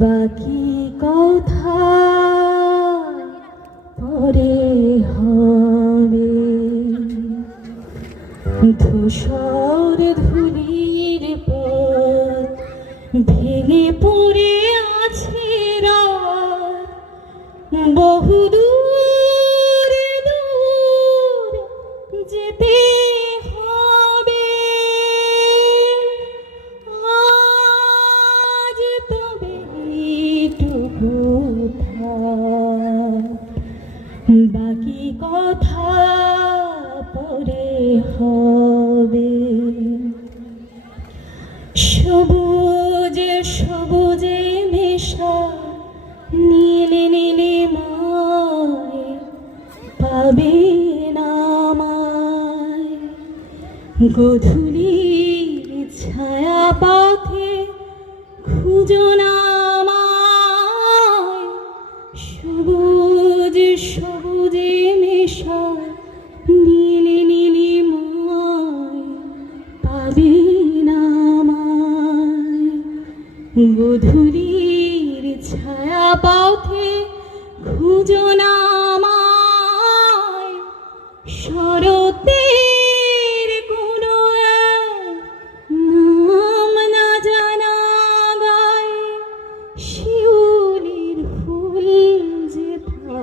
বাকি কথা পরে হবে। ধূসর ধুলির পথ ভেঙে পড়ে আছে রাত, বহুদূর দূর যেতে হবে। আজ তবে এইটুকু থাক, বাকি কথা পরে হবে। সবুজে সবুজে মেশা নীল নীলিমায় পাবে না আমায়। গধূলির ছায়া পথে খুঁজো না আমায়। সবুজ সবুজে মেশা নীল নীলিমায় পাবে না আমায়। গধূলির ছায়া পথে খুঁজো না আমায়। শরতের কোনো নাম না জানা গায়, শিউলির ফুল যেথা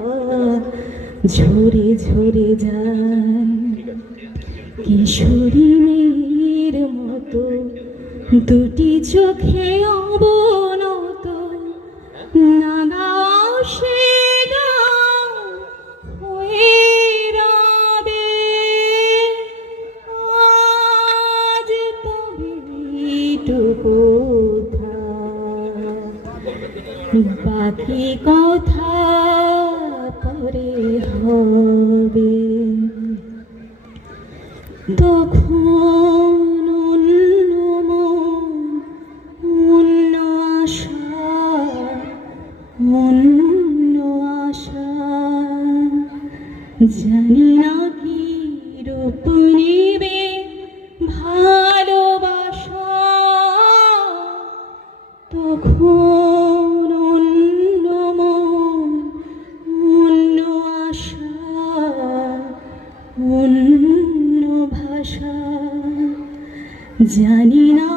ঝরে ঝরে যায়। কিশোরী মেয়ের মতো দুটি চোখে অবনত নাগা সে গান হয়ে রবে। আজ তবে এইটুকু থাক, বাকি কথা পরে হবে। তখন অন্য মন, অন্য আশা, অন্য আশা। জানি না কি রূপ নেবে ভালোবাসা। তখন অন্য মন, অন্য আশা, অন্য ভাষা। জানি না